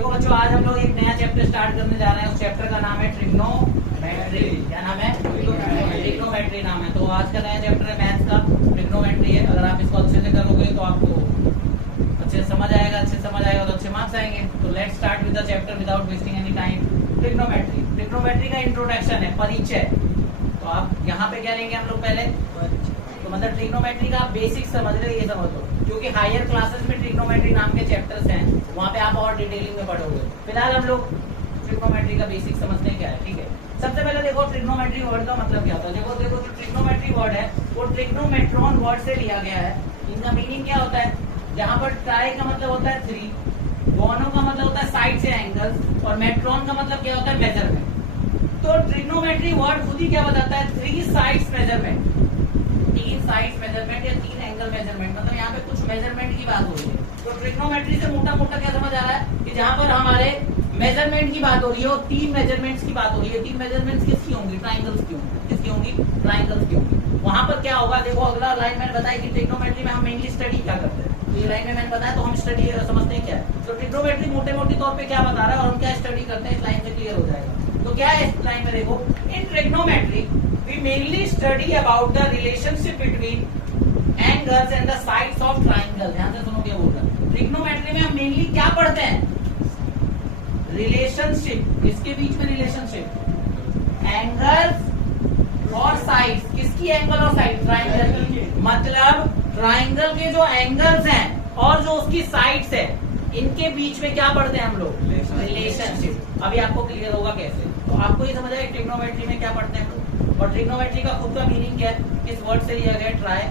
देखो बच्चों, आज हम लोग एक नया चैप्टर स्टार्ट करने जा रहे हैं। उस चैप्टर का नाम है ट्रिग्नोमेट्री। क्या नाम है? ट्रिग्नोमेट्री नाम है। तो आज का नया चैप्टर है मैथ्स का, ट्रिग्नोमेट्री है। अगर आप इसको अच्छे से करोगे तो आपको अच्छे समझ आएगा तो अच्छे मार्क्स आएंगे। तो let's start with the chapter without wasting any time. Trigonometry, trigonometry का इंट्रोडक्शन है, परिचय। तो आप यहाँ पे क्या लेंगे हम लोग पहले, तो मतलब ट्रिग्नोमेट्री का बेसिक समझ रहे, ये समझ लो, क्योंकि हायर क्लासेस में ट्रिग्नोमेट्री नाम के चैप्टर्स हैं, वहाँ पे आप और डिटेलिंग में पढ़ोगे। फिलहाल हम लोग ट्रिग्नोमेट्री का बेसिक समझने क्या है, ठीक है। सबसे पहले देखो ट्रिग्नोमेट्री वर्ड का मतलब क्या होता है। देखो जो ट्रिग्नोमेट्री वर्ड है वो ट्रिग्नोमेट्रॉन वर्ड से लिया गया है। इनका मीनिंग क्या होता है, जहाँ पर ट्राई का मतलब होता है 3, गोनो का मतलब होता है साइड से एंगल्स, और मेट्रॉन का मतलब क्या होता है मेजरमेंट। तो ट्रिग्नोमेट्री वर्ड खुद ही क्या बताता है, 3 साइड्स मेजरमेंट, 3 साइड्स मेजरमेंट या 3 एंगल मेजरमेंट। मतलब यहाँ पे कुछ मेजरमेंट की बात हो रही है। तो ट्रिग्नोमेट्री से मोटा मोटा क्या समझ आ रहा है कि जहाँ पर हमारे मेजरमेंट की बात हो रही है, और 3 मेजरमेंट्स की बात हो रही है। 3 मेजरमेंट्स किसकी होंगी? ट्राइंगल्स की होंगी। किसकी होंगी? ट्राइंगल्स की होंगी। वहां पर क्या होगा, देखो अगला लाइन मैंने बताया कि ट्रिग्नोमेट्री में हम मेनली स्टडी क्या करते हैं। तो ये लाइन में मैंने बताया, तो हम स्टडी समझते हैं क्या है। तो ट्रिग्नोमेट्री मोटे मोटे तौर पे क्या बता रहा है और हम क्या स्टडी करते हैं, इस लाइन से क्लियर हो जाएगा। तो क्या है इस लाइन में, देखो in trigonometry we mainly study about the relationship between angles and the sides of triangle. ध्यान से सुनो क्या बोल रहा है। ट्रिग्नोमेट्री में हम मेनली क्या पढ़ते हैं, रिलेशनशिप। किसके बीच में रिलेशनशिप? एंगल्स और साइड्स। किसकी एंगल और साइड? ट्राइंगल की। मतलब ट्राइंगल के जो एंगल्स हैं और जो उसकी साइड्स है, इनके बीच में क्या पढ़ते हैं हम लोग? रिलेशनशिप। अभी आपको क्लियर होगा कैसे। तो आपको ये समझ आएगा ट्रिग्नोमेट्री में क्या पढ़ते हैं हम लोग। और ट्रिग्नोमेट्री का खुद का मीनिंग क्या है, किस वर्ड से लिया गया? ट्राई।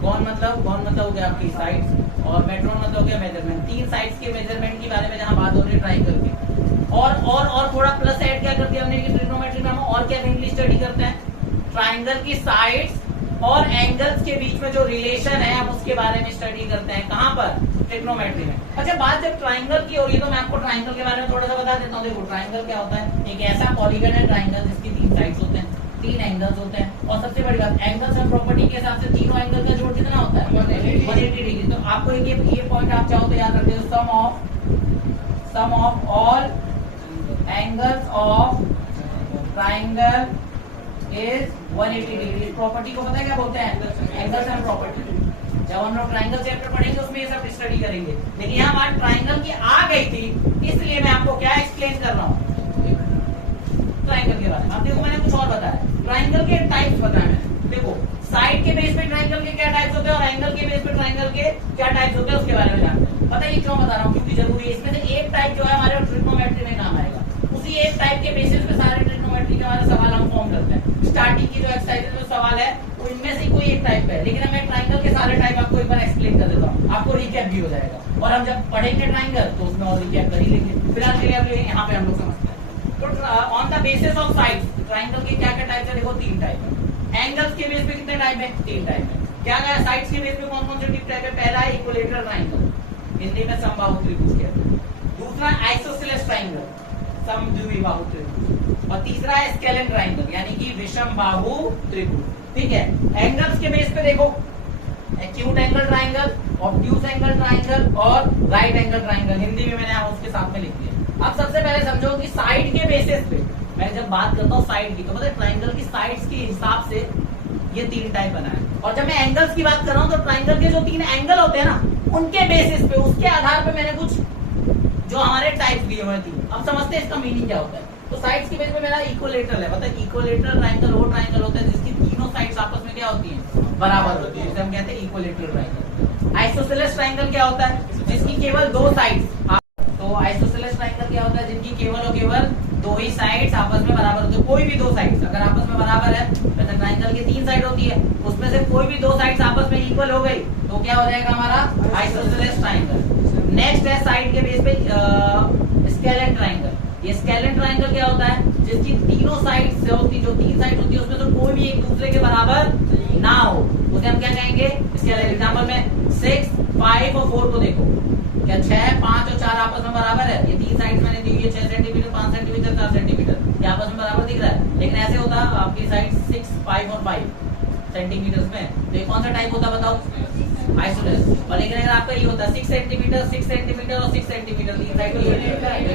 कौन मतलब हो गया आपकी साइड्स, और मेट्रॉन मतलब हो गया मेजरमेंट। 3 साइड्स के मेजरमेंट की बारे में जहां बात हो रही है ट्राइंगल की। और थोड़ा प्लस ऐड क्या कर दिया हमने कि ट्रिग्नोमेट्री में हम और क्या मेनली स्टडी करते हैं, ट्राइंगल की साइड्स और एंगल्स के बीच में जो रिलेशन है, हम उसके बारे में स्टडी करते हैं। कहां पर? ट्रिग्नोमेट्री में। अच्छा, बात जब ट्राइंगल की हो रही है तो मैं आपको ट्राइंगल के बारे में थोड़ा सा बता देता हूँ। देखो ट्राइंगल क्या होता है, एक ऐसा पॉलीगन है ट्राइंगल जिसकी 3 साइड्स होते हैं, 3 एंगल्स होते हैं, और सबसे बड़ी बात, एंगल्स एंड प्रॉपर्टी के हिसाब से तीनों एंगल का जोड़ कितना होता है? 180 डिग्री। तो आपको ये पॉइंट आप चाहो तो याद रख लो, sum of all angles of triangle is 180 degree. Property को पता है क्या बोलते हैं? Angles and property. जब हम लोग ट्राइंगल चैप्टर पढ़ेंगे उसमें ये सब स्टडी करेंगे। लेकिन यहाँ बात ट्राइंगल की आ गई थी, इसलिए मैं आपको क्या एक्सप्लेन कर रहा हूँ ट्राइंगल के बारे में। अब देखो मैंने कुछ और बताया, ट्राइंगल के टाइप्स बताए मैंने। देखो साइड के बेस पे ट्राइंगल के क्या टाइप्स होते हैं और एंगल के बेस पे ट्राइंगल के क्या टाइप्स होते हैं, उसके बारे में जानते हैं। पता है ये क्यों बता रहा हूँ, क्योंकि जरूरी है। इसमें से एक टाइप जो है हमारे ट्रिग्नोमेट्री में काम आएगा। उसी एक टाइप के बेसिस पे सारे ट्रिग्नोमेट्री के हमारे सवाल हम फॉर्म करते हैं। स्टार्टिंग की जो एक्सरसाइज जो सवाल है वो इनमें से कोई एक टाइप है, लेकिन मैं ट्राइंगल के सारे टाइप आपको एक बार एक्सप्लेन कर देता हूँ, आपको रिकैप भी हो जाएगा। और हम जब पढ़ेंगे ट्राइंगल तो उसमें और रिकैप कर ही लेंगे। फिलहाल के लिए यहाँ पे हम लोग समझते हैं। तो on the basis of sides, triangle के क्या क्या टाइप है, देखो 3 टाइप है। एंगल्स के बेस पे कितने टाइप है? 3 टाइप है। क्या क्या साइड्स के बेस पे कौन कौन से टाइप है? पहला है इक्विलेटरल ट्राइंगल, हिंदी में समबाहु त्रिभुज कहते हैं। दूसरा आइसोसेलेस ट्राइंगल, समद्विबाहु त्रिभुज। और तीसरा है स्केलेन ट्राइंगल, यानी कि विषम बाहु त्रिभुज। ठीक है। एंगल्स के बेस पे देखो acute angle triangle, obtuse angle triangle और राइट एंगल ट्राइंगल। हिंदी में मैंने उसके साथ में लिख दिया। अब सबसे पहले समझो कि साइड के बेसिस पे मैं जब बात करता हूँ साइड की, तो मतलब ट्राइंगल की साइड्स के हिसाब से ये 3 टाइप बना है। और जब मैं एंगल्स की बात कर रहा हूँ तो ट्राइंगल के जो 3 एंगल होते हैं ना, उनके बेसिस पे, उसके आधार पे मैंने कुछ जो हमारे टाइप दिए हुए थे। अब समझते हैं इसका मीनिंग क्या होता है। तो साइड्स के बेस पे मेरा इक्विलेटरल है। मतलब इक्विलेटरल ट्राइंगल वो ट्राइंगल होता है जिसकी तीनों साइड्स आपस में क्या होती हैं? बराबर होती है, जिसे हम कहते हैं इक्विलेटरल ट्राइंगल। आइसोसेलेस ट्राइंगल क्या होता है? जिसकी केवल 2 साइड्स। तो आइसोसेलेस ट्राइंगल क्या होता है? जिनकी केवल और केवल 2 ही साइड्स आपस में बराबर होती है। कोई भी 2 साइड्स अगर आपस में बराबर है, वैसे ट्राइंगल की 3 साइड होती है, उसमें से कोई भी 2 साइड्स आपस में इक्वल हो गई तो क्या हो जाएगा हमारा? Isosceles triangle. नेक्स्ट है साइड के बेस पे स्केलेन ट्राइंगल। ये स्केलेन ट्राइंगल क्या होता है? जिसकी तीनों साइड्स जो 3 साइड होती है उसमें तो कोई भी एक दूसरे के बराबर ना हो, उसे हम क्या कहेंगे? स्केलेन। एग्जांपल में 6, 5 और 4 को देखो, क्या 6, 5 और 4 आपस में बराबर है? ये 3 साइड मैंने दी है, 6 सेंटीमीटर, 5 सेंटीमीटर, 4 सेंटीमीटर, ये आपस में बराबर दिख रहा है। लेकिन ऐसे होता है आपकी साइड 6, 5 और 5 सेंटीमीटर में, तो ये कौन सा टाइप होता है बताओ? आइसोसेलेस। और लेकिन अगर आपका ये होता है 6 सेंटीमीटर 6 सेंटीमीटर और 6 सेंटीमीटर तीन साइड तो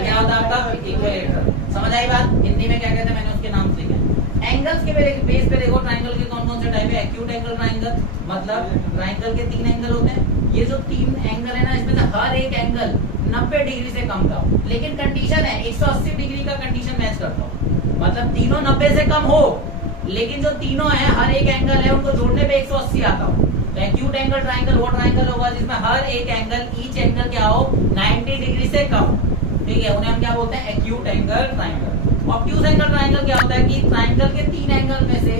क्या होता है आपका इक्विलेटरल। समझ आई बात? हिंदी में क्या कहते हैं मैंने उसके नाम लिखे। एंगल्स के बेस पे देखो ट्राइंगल के कौन कौन से टाइप है। एक्यूट एंगल ट्राइंगल, मतलब ट्राइंगल के 3 एंगल होते हैं। ये जो 3 एंगल है ना, इसमें से हर एक एंगल 90 डिग्री से कम का हो, लेकिन कंडीशन है 180 डिग्री का कंडीशन मैच करता हो, मतलब तीनों 90 से कम हो, लेकिन जो तीनों है हर एक एंगल है उनको जोड़ने पे 180 आता हो। तो एक्यूट एंगल ट्राइंगल वो ट्राइंगल होगा जिसमें हर एक एंगल ईच एंगल क्या हो 90 डिग्री से कम। ठीक है, उन्हें हम क्या बोलते हैं acute angle triangle. Obtuse angle triangle क्या होता है कि ट्राइंगल के 3 एंगल में से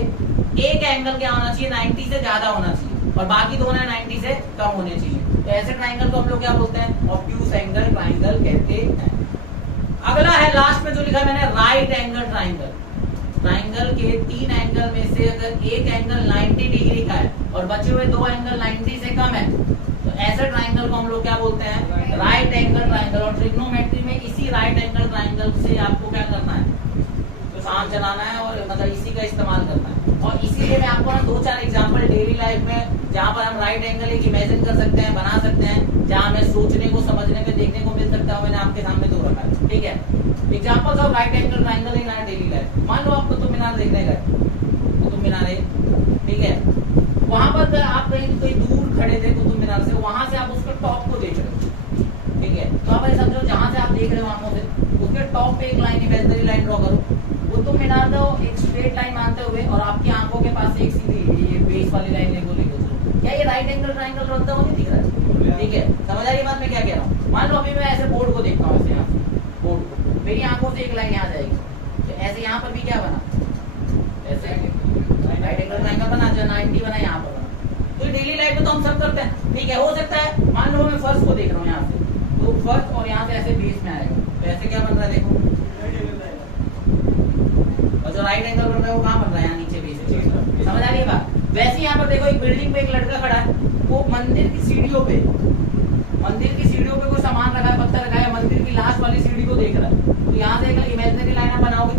एक एंगल क्या होना चाहिए 90 से ज्यादा होना चाहिए और बाकी दोनों 90 से कम होने चाहिए। तो ऐसे ट्राइंगल को हम लोग क्या बोलते हैं ऑब्ट्यूज एंगल ट्राइंगल कहते हैं। अगला है लास्ट में जो लिखा है मैंने राइट एंगल ट्राइंगल। ट्राइंगल के 3 एंगल में से अगर एक एंगल 90 डिग्री का है और बचे हुए 2 एंगल 90 से कम है तो ऐसे ट्राइंगल को हम लोग क्या बोलते हैं राइट एंगल ट्राइंगल। और ट्रिग्नोमेट्री में इसी राइट एंगल ट्राइंगल से आपको क्या करना है काम चलाना है और मतलब इसी का इस्तेमाल करना है। और इसीलिए मैं आपको ना 2-4 एग्जांपल डेली लाइफ में जहाँ पर हम राइट एंगल एक इमेजिन कर सकते हैं, बना सकते हैं, जहाँ हमें सोचने को समझने को देखने को मिल सकता है, मैंने आपके सामने दो रखा है। ठीक है, examples of right angle triangle in our daily life. मान लो आप कुतुब मीनार देखने गए, कुतुब मीनार है, ठीक है, वहां पर आप कहीं दूर खड़े थे कुतुब मीनार से, वहां से आप उसके टॉप को देख रहे हो। ठीक है, तो आप समझो जहां से आप देख रहे हो आंखों से उसके टॉप पे एक लाइन इमेजिनरी लाइन ड्रॉ करो। कुतुब मीनार को एक स्ट्रेट लाइन मानते हुए और आपकी आंखों के पास एक सीधी ये बेस वाली लाइन है, बोली क्या ये राइट एंगल ट्राइंगल बनता हुआ नहीं दिख रहा है? ठीक है, समझ आ रही बात मैं क्या कह रहा हूँ। मान लो अभी मैं ऐसे बोर्ड को देखता हूँ, ऐसे यहाँ बोर्ड को, मेरी आंखों से एक लाइन यहाँ जाएगी, तो ऐसे यहाँ पर भी क्या बना ऐसे राइट एंगल ट्राइंगल बना, जो 90 बना यहाँ पर बना। तो डेली लाइफ में तो हम सब करते हैं। ठीक है, हो सकता है मान लो मैं फर्स्ट को देख रहा हूँ यहाँ से, तो फर्स्ट और यहाँ से ऐसे बेस में आएगा, तो ऐसे क्या बन रहा है देखो, और जो राइट एंगल बन रहा है वो कहाँ बन रहा है यहाँ नीचे बेस में। समझ आ रही है बात? वैसे यहाँ पर देखो एक बिल्डिंग पे एक लड़का खड़ा है, वो मंदिर की सीढ़ियों पे कोई सामान रखा है, पत्थर रखा है, मंदिर की लास्ट वाली सीढ़ी को देख रहा है। तो यहाँ से एक इमेजिनरी लाइन आप बनाओगे,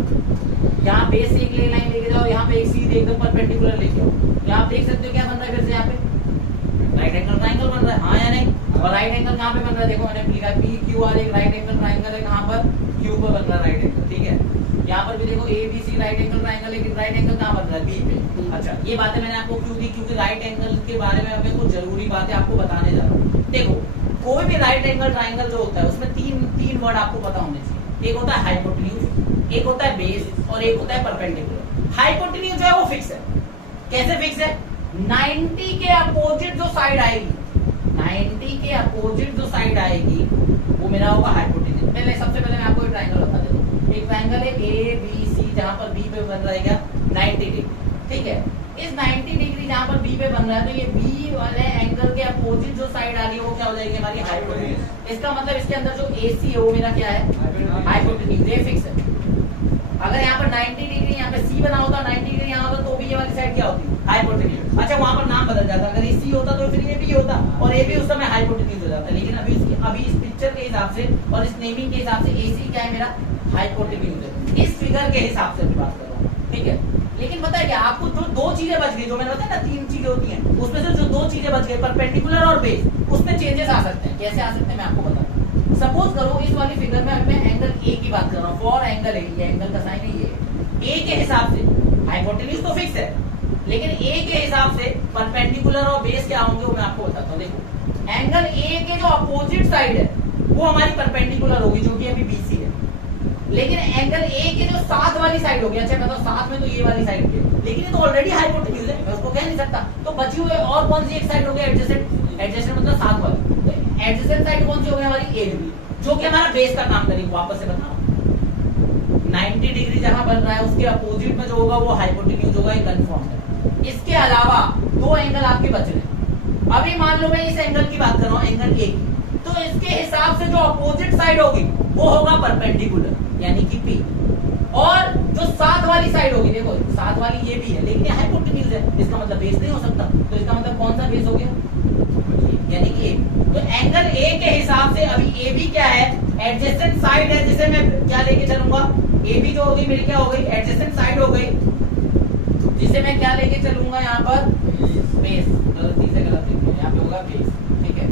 यहाँ बेस से एक लाइन लेके जाओ, यहाँ पे एक सीधी एकदम परपेंडिकुलर लेके आओ, यहाँ आप देख सकते हो क्या बन रहा है, फिर से यहाँ पे राइट एंगल ट्राइंगल बन रहा है, हाँ या नहीं? और राइट एंगल कहाँ पे बन रहा है, देखो मैंने लिखा है PQR, एक राइट एंगल ट्राइंगल है, कहाँ पर Q पर बन रहा है राइट एंगल। ठीक है, यहाँ पर भी देखो ABC राइट एंगल ट्राइंगल, लेकिन राइट एंगल कहाँ बन रहा है B पे। अच्छा, ये बातें मैंने आपको क्यों दी, क्योंकि राइट एंगल के बारे में हमें कुछ जरूरी बातें आपको बताने जा रहा हूँ। देखो कोई भी राइट एंगल ट्राइंगल जो होता है उसमें तीन वर्ड आपको पता होने चाहिए। एक होता है हाइपोटेन्यूज, एक होता है बेस और एक होता है परपेंडिकुलर। हाइपोटेन्यूज है वो फिक्स है। कैसे फिक्स है? 90 के अपोजिट जो साइड आएगी, 90 के अपोजिट जो साइड आएगी वो मेरा होगा हाइपोटेन्यूज। पहले सबसे पहले मैं आपको एक ट्राइंगल बता देता हूँ। एक ट्राइंगल है ABC, जहाँ पर B पे बन रहेगा 90 डिग्री। ठीक है, इस 90 डिग्री जहाँ पर B पे बन रहा है, तो ये B वाले एंगल के अपोजिट जो साइड आ रही है वो क्या हो जाएगी हमारी हाइपोटेन्यूज। इसका मतलब इसके अंदर जो AC है वो मेरा क्या है हाइपोटेन्यूज, ये फिक्स है। अगर यहाँ पर 90 डिग्री यहाँ पे C बना होता, 90 डिग्री यहाँ होता, तो भी ये वाली साइड क्या होती हाइपोटेन्यूज। अच्छा, वहां पर नाम बदल जाता, अगर ये C होता तो फिर ये B होता और ये भी उस समय हाइपोटेन्यूज हो जाता। लेकिन अभी इस पिक्चर के हिसाब से और इस नेमिंग के हिसाब से AC क्या है मेरा हाइपोटेन्यूज है, इस फिगर के हिसाब से बात कर रहा हूँ। ठीक है, लेकिन पता है क्या, आपको जो 2 चीजें बच गई, जो मैंने बताया ना 3 चीजें होती हैं, उसमें से जो 2 चीजें बच गई परपेंडिकुलर और बेस, उसमें चेंजेस आ सकते हैं। कैसे आ सकते हैं मैं आपको बताता हूँ। सपोज करो इस वाली फिगर में मैं एंगल A की बात कर रहा हूँ, फॉर एंगल है, ये एंगल का साइन है, ये A के हिसाब से हाइपोटेन्यूज तो फिक्स है, लेकिन A के हिसाब से परपेंडिकुलर और बेस क्या होंगे वो मैं आपको बताता हूँ। देखो एंगल A के जो अपोजिट साइड है वो हमारी परपेंडिकुलर होगी, जो कि अभी BC है, लेकिन एंगल A के जो साथ वाली साइड होगी, अच्छा मतलब साथ में तो ये वाली साइड है, लेकिन ये तो ऑलरेडी हाइपोटेन्यूज है, मैं उसको कह नहीं सकता, तो बची हुई और कौन सी एक साइड होगी एडजेसेंट, एडजेसेंट मतलब साथ वाली, तो एडजेसेंट साइड कौन सी होगी हमारी AB, जो कि हमारा बेस का काम करेगी। वापस से बताओ 90 डिग्री जहां बन रहा है उसके अपोजिट में जो होगा वो हाइपोटेन्यूज होगा, ये कंफर्म है। इसके अलावा 2 एंगल आपके बच रहे। अभी मान लो मैं इस एंगल की बात कर रहा हूँ, एंगल A की, तो इसके हिसाब से जो अपोजिट साइड होगी वो होगा परपेंडिकुलर यानी कि P, और जो साथ वाली साइड होगी, देखो साथ वाली ये भी है लेकिन ये हाइपोटेन्यूज है, इसका मतलब बेस नहीं हो सकता, तो इसका मतलब कौन सा बेस हो गया यानी कि A। तो एंगल A के हिसाब से अभी AB क्या है एडजेसेंट साइड है, जिसे मैं क्या लेके चलूंगा, AB जो होगी मेरी क्या हो गई एडजेसेंट साइड हो गई, जिसे मैं क्या लेके चलूंगा यहाँ पर बेस। गलती से गलत यहाँ पे होगा बेस। ठीक है।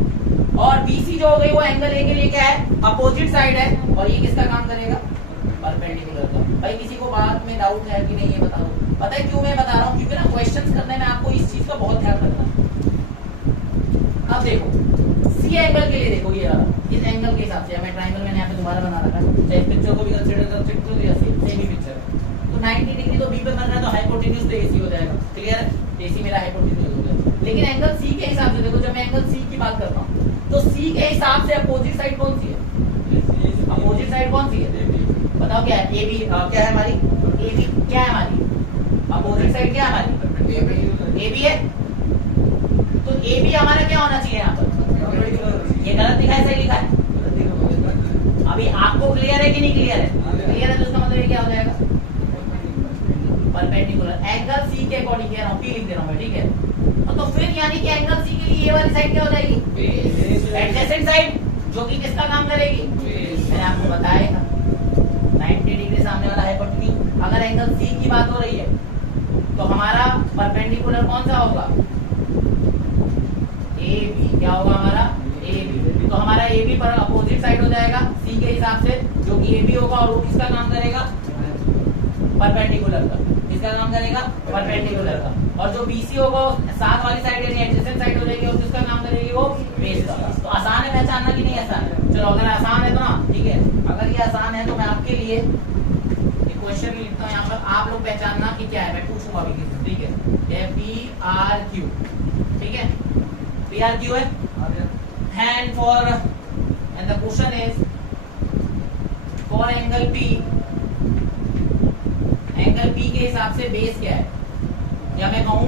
और BC जो हो गई वो एंगल ए के लिए क्या है, अपोजिट साइड है, और ये किसका काम करेगा, परपेंडिकुलर का। भाई किसी को बात में डाउट है कि नहीं ये बता दो। पता है क्यों मैं बता रहा हूँ, क्योंकि ना क्वेश्चंस करने में आपको इस चीज का बहुत ध्यान रखना है। अब देखो सी एंगल के लिए देखो, ये इस एंगल के हिसाब से मैं ट्रायंगल मैंने यहाँ पे दोबारा बना रखा है, चाहे पिक्चर को भी कंसीडर कर सकते हो या सेम ही पिक्चर है। तो 90 डिग्री तो बी पे बन रहा है, तो हाइपोटेन्यूज तो AC हो जाएगा, क्लियर है, AC मेरा हाइपोटेन्यूज हो जाएगा। लेकिन एंगल सी के हिसाब से देखो, जब मैं एंगल सी की बात करता हूँ तो सी के हिसाब से अपोजिट साइड कौन सी है, अपोजिट साइड कौन सी है, बताओ क्या है, AB क्या है हमारी, AB क्या है हमारी, अपोजिट साइड क्या है हमारी, AB है। तो AB हमारा क्या होना चाहिए यहाँ पर, ये गलत लिखा है सही लिखा है, अभी आपको क्लियर है कि नहीं क्लियर है, क्लियर है तो उसका मतलब ये क्या हो जाएगा, परपेंडिकुलर। एंगल सी के अकॉर्डिंग कह रहा हूँ, P लिख दे रहा हूँ मैं, ठीक है। तो फिर यानी कि एंगल सी के लिए ये वाली साइड क्या हो जाएगी, एडजेसेंट साइड, जो कि किसका काम करेगी, मैंने आपको बताया 90 डिग्री सामने वाला हाइपोटेन्यूज। अगर एंगल सी की बात हो रही है तो हमारा परपेंडिकुलर कौन सा होगा, AB, क्या होगा हमारा AB। तो हमारा AB पर अपोजिट साइड हो जाएगा सी के हिसाब से, जो कि AB होगा, और वो किसका काम करेगा, परपेंडिकुलर का, किसका काम करेगा, परपेंडिकुलर का। और जो BC होगा साथ वाली साइड यानी एडजेसेंट साइड हो जाएगी, और किसका काम करेगी, वो बेस का। तो आसान है पहचानना कि नहीं आसान है, चलो अगर आसान है तो ना ठीक है, अगर ये आसान है तो मैं आपके लिए एक क्वेश्चन लिखता हूँ यहाँ पर, आप लोग पहचानना कि क्या है, मैं पूछूंगा अभी किसी, ठीक है, PRQ, ठीक है, PRQ है, and for and the question is for angle P, angle P के हिसाब से बेस क्या है, या मैं कहूँ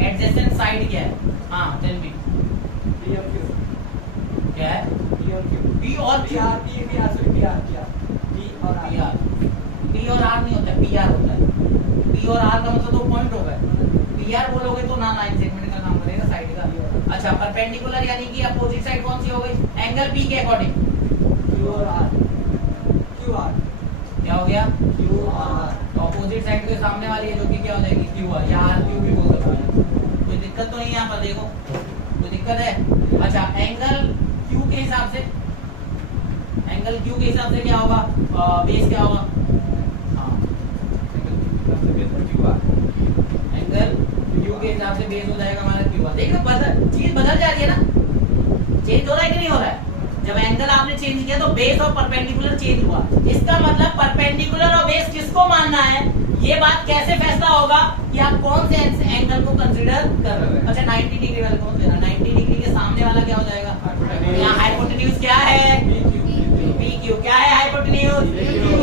एडजेसेंट साइड क्या है, हाँ टेल मी, क्या है, P और Q, P और R नहीं होता, PR होता है। P और R का मतलब तो पॉइंट होगा, PR बोलोगे तो ना लाइन सेगमेंट का काम करेगा, साइड का। अच्छा, परपेंडिकुलर यानी कि अपोजिट साइड कौन सी हो गई, एंगल P के अकॉर्डिंग QR, क्या हो गया, QR। तो अपोजिट साइड के सामने वाली है जो कि क्या हो जाएगी, QR, या RQ भी बोल सकते हैं, कोई दिक्कत तो नहीं है यहाँ पर, देखो कोई दिक्कत है। अच्छा, एंगल Q के हिसाब से, एंगल Q के हिसाब से क्या होगा, बेस क्या होगा, एंगल Q के हिसाब से बेस हो जाएगा हमारा QR। देखो चीज बदल जा रही है ना, चेंज हो रहा है कि नहीं हो रहा है, जब एंगल आपने चेंज किया तो बेस और परपेंडिकुलर चेंज हुआ। इसका मतलब परपेंडिकुलर और बेस किसको मानना है, ये बात कैसे फैसला होगा कि आप कौन से एंगल को कंसीडर कर रहे हो। अच्छा, 90 डिग्री वाला कौन देना, 90 डिग्री के सामने वाला क्या हो जाएगा, यहाँ हाइपोटेन्यूज क्या है, PQ, क्या है हाइपोटेन्यूज,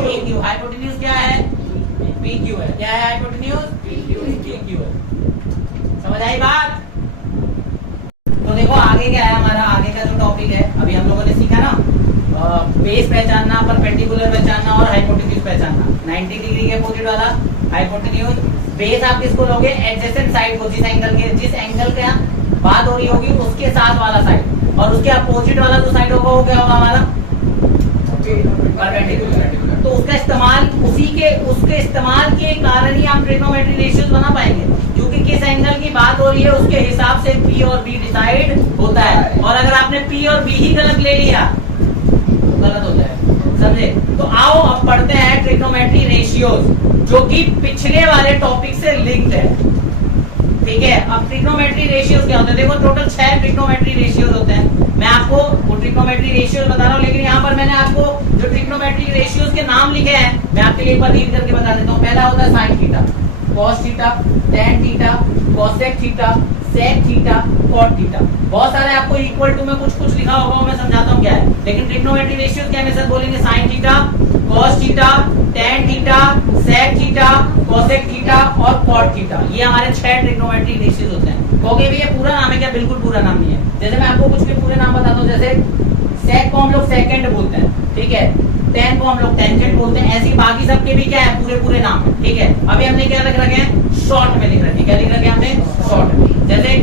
PQ, हाइपोटेन्यूज क्या है, PQ है, क्या है हाइपोटेन्यूज, PQ है। समझ आई बात। तो देखो आगे क्या है हमारा, आगे का जो टॉपिक है, अभी हम लोगों ने सीखा ना, बेस पहचानना, परपेंडिकुलर पहचानना और हाइपोटेन्यूज पहचानना। 90 डिग्री के अपोजिट वाला हाइपोटेन्यूज, बेस आप किसको लोगे, एडजेसेंट साइड को, जिस एंगल का बात हो रही होगी उसके साथ वाला साइड, और उसके अपोजिट वाला जो साइड होगा वो क्या होगा हमारा, परपेंडिकुलर। तो उसका इस्तेमाल उसके इस्तेमाल के कारण ही हम ट्रिग्नोमेट्री रेशियोज बना पाएंगे, क्योंकि किस एंगल की बात हो रही है उसके हिसाब से P और B डिसाइड होता है। और अगर आपने P और B ही गलत ले लिया तो गलत हो जाएगा, समझे। तो आओ अब पढ़ते हैं ट्रिग्नोमेट्री रेशियोज, जो कि पिछले वाले टॉपिक से लिंक्ड है, ठीक है। अब ट्रिग्नोमेट्री रेशियोज क्या होते हैं, देखो टोटल 6 ट्रिग्नोमेट्री रेशियोज होते हैं। मैं आपको वो ट्रिग्नोमेट्री रेशियोज बता रहा हूँ, लेकिन यहाँ पर मैंने आपको जो ट्रिग्नोमेट्री रेशियोज के नाम लिखे हैं मैं आपके लिए एक बार रीड करके बता देता हूँ। पहला होता है sine theta, cos theta, tan theta, cosec theta, sec theta, cot theta. बहुत सारे आपको इक्वल टू में कुछ लिखा होगा, मैं समझाता हूँ क्या है। लेकिन ट्रिग्नोमेट्री रेशियोज क्या हमेशा बोलेंगे, sine theta, cos theta, tan theta, sec theta, cosec theta और कॉट थीटा। ये हमारे 6 ट्रिग्नोमेट्री रेशियोज होते हैं। कहोगे भैया पूरा नाम है क्या, बिल्कुल पूरा नाम नहीं है। जैसे मैं आपको कुछ के पूरे नाम बताता हूँ, जैसे सेक को हम लोग सेकेंड बोलते हैं, ठीक है, टेन को हम लोग टेंजेंट बोलते हैं, ऐसे बाकी सबके भी क्या है, पूरे नाम है, ठीक है। अभी हमने क्या लिख रखे हैं, शॉर्ट में लिख रखे हैं, क्या लिख रखे हैं हमने, शॉर्ट में। जैसे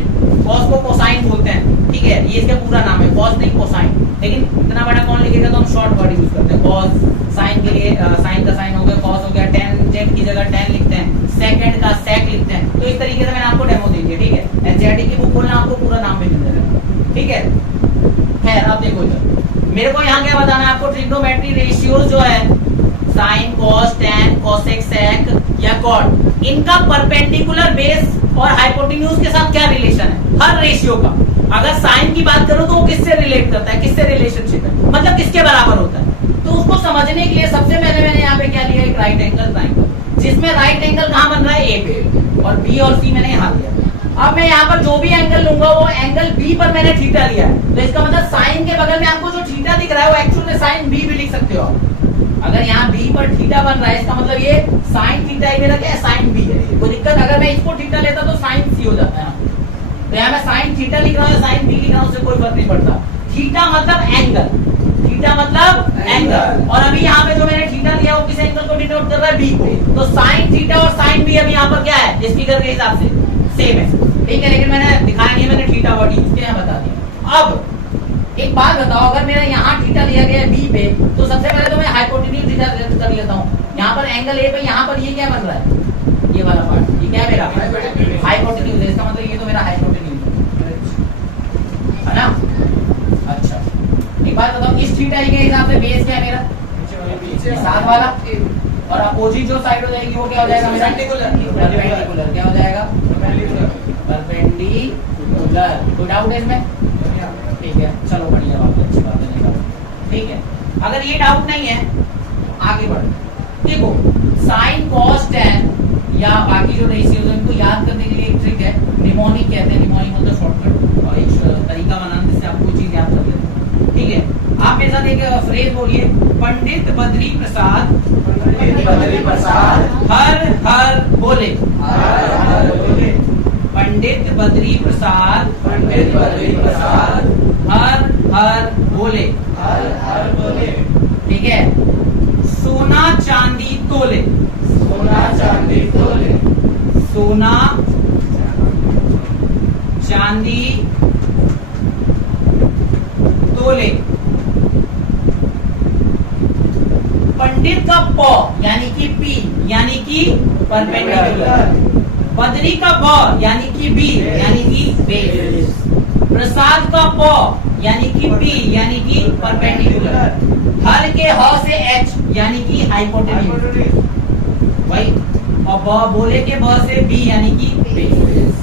कॉस को कोसाइन बोलते हैं, ठीक है, ये इसका पूरा नाम है, कॉस नहीं कोसाइन, लेकिन इतना बड़ा कौन लिखेगा तो हम शॉर्ट वर्ड यूज करते हैं। कॉस साइन के लिए साइन का साइन हो गया, कॉस हो गया, टेंजेंट की जगह टेन लिखते हैं, सेकंड का सेक लिखते हैं। तो इस तरीके से मैंने आपको डेमो दी है, ठीक है। एनसीईआरटी की बुक खोलना आपको पूरा नाम भी मिल जाएगा, ठीक है। मेरे को यहाँ क्या बताना है आपको, ट्रिग्नोमेट्री रेशियोज जो है sine cos tan cosec sec या कॉट, इनका परपेंडिकुलर बेस और हाइपोटेन्यूज के साथ क्या रिलेशन है हर रेशियो का। अगर साइन की बात करूं तो वो किससे रिलेट करता है, किससे रिलेशनशिप है, मतलब किसके बराबर होता है। तो उसको समझने के लिए सबसे पहले मैंने यहाँ पे क्या लिया, एक राइट एंगल ट्राइंगल, जिसमें राइट एंगल कहाँ बन रहा है, ए पे, और बी और सी मैंने यहाँ लिया। अब मैं यहाँ पर जो भी एंगल लूंगा वो एंगल बी पर मैंने थीटा लिया है, तो इसका मतलब साइन के बगल में आपको जो थीटा दिख रहा है वो एक्चुअल में साइन बी भी लिख सकते हो आप। अगर यहाँ बी पर थीटा बन रहा है इसका मतलब ये साइन थीटा ही मेरा क्या है, साइन बी है। कोई दिक्कत, अगर मैं इसको थीटा लेता तो साइन सी हो जाता है, तो यहाँ मैं साइन थीटा लिख रहा हूँ साइन बी लिख रहा हूँ, उससे कोई फर्क नहीं पड़ता। थीटा मतलब एंगल, थीटा मतलब एंगल, और अभी यहाँ पे जो मैंने थीटा लिया वो किस एंगल को डिनोट कर रहा है, बी को। तो साइन थीटा और साइन बी अभी यहाँ पर क्या है, इस फिगर के हिसाब से सेम है, ठीक है, लेकिन मैंने दिखाया नहीं है, मैंने थीटा वर्ड यूज किया, बता दिया। अब एक बात बताओ, अगर मेरा यहाँ थीटा लिया गया है बी पे, तो सबसे पहले तो मैं हाइपोटेन्यूज थीटा कर लेता हूँ। यहाँ पर एंगल ए पे, यहाँ पर ये क्या बन रहा है, ये वाला पार्ट, ये क्या है मेरा हाइपोटेन्यूज है, इसका मतलब ये तो मेरा हाइपोटेन्यूज है ना। अच्छा एक बात बताओ, इस थीटा के हिसाब से बेस क्या है मेरा, साथ वाला, और अपोजिट जो साइड हो जाएगी वो क्या हो जाएगा मेरा, परपेंडिकुलर। क्या हो जाएगा, परपेंडिकुलर। कोई डाउट है इसमें, ठीक है, चलो बढ़िया बात है, अच्छी बात है, ठीक है। अगर ये डाउट नहीं है आगे बढ़, देखो साइन कॉस टेन या बाकी जो रेशियोज है इनको याद करने के लिए एक ट्रिक है, निमोनिक कहते हैं, निमोनिक मतलब शॉर्टकट और एक तरीका बनाने जिससे आप कोई चीज याद कर लेते हैं, ठीक है। आप मेरे साथ एक फ्रेज बोलिए, पंडित बद्री प्रसाद हर हर बोले, पंडित बद्री प्रसाद हर हर बोले, ठीक है। सोना चांदी तोले, सोना चांदी तोले। पंडित का प यानी कि पी यानी कि परपेंडिकुलर, बद्री का ब यानी कि बी यानी कि बेस, प्रसाद का प यानी कि पी यानी कि परपेंडिकुलर, हर के ह से एच यानी कि हाइपोटेन्यूज भाई, और ब बोले के ब से बी यानी कि बेस।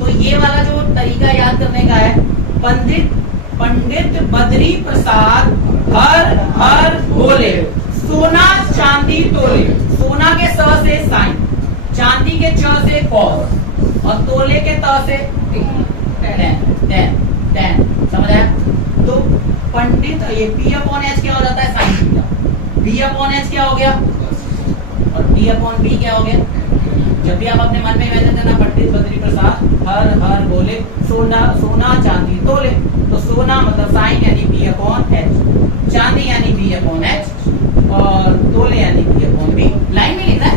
तो ये वाला जो तरीका याद करने का है, पंडित बद्री प्रसाद हर हर बोले, सोना चांदी तोले, सोना के स से साइन, चांदी के च से कॉस, और तोले के त से टेन, समझ आया। तो पंडित ये P अपॉन H क्या हो जाता है, sine theta, B upon H क्या हो गया, और D अपॉन B क्या हो गया। जब भी आप अपने मन में इमेजिन करना, पंडित बद्री प्रसाद हर हर बोले, सोना चांदी तोले, तो सोना मतलब साइन यानी B अपॉन H, चांदी यानी B अपॉन H, और तोले यानी B अपॉन B। लाइन में लिखना है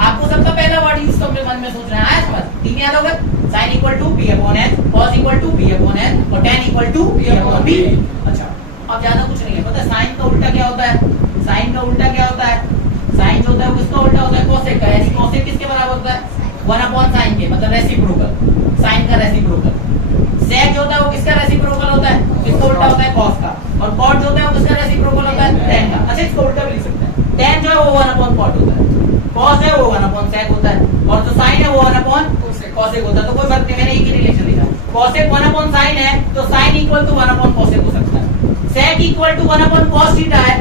आपको, सबका पहला वर्ड यूज अपने मन में सोच रहे हैं, आया समझ, तीन याद होगा, sine equal to P upon H, cos equal to P upon H, और tan equal to P upon B। अच्छा अब ज्यादा कुछ नहीं है, पता है साइन का उल्टा क्या होता है, साइन का उल्टा क्या होता है, साइन जो होता है वो किसका उल्टा होता है, कोसेक का, यानी कोसेक किसके बराबर होता है, 1 अपॉन साइन के, मतलब रेसिप्रोकल, साइन का रेसिप्रोकल। सेक जो होता है वो किसका रेसिप्रोकल होता है, किसका उल्टा होता है, कॉस का, और कॉट जो होता है वो किसका रेसिप्रोकल होता है, tan का। अच्छा इसको उल्टा भी लिख सकते हैं, tan जो है वो 1 अपॉन कॉट होता है, कॉस है वो 1 अपॉन सेक होता है, और जो साइन है वो 1 अपॉन कॉसेक होता है। तो कोई फर्क नहीं, मैंने एक ही रिलेशन लिखा, कॉसेक 1 अपॉन साइन है तो sine equal to 1 upon cosec हो सकता है, sec equal to 1 upon cos theta है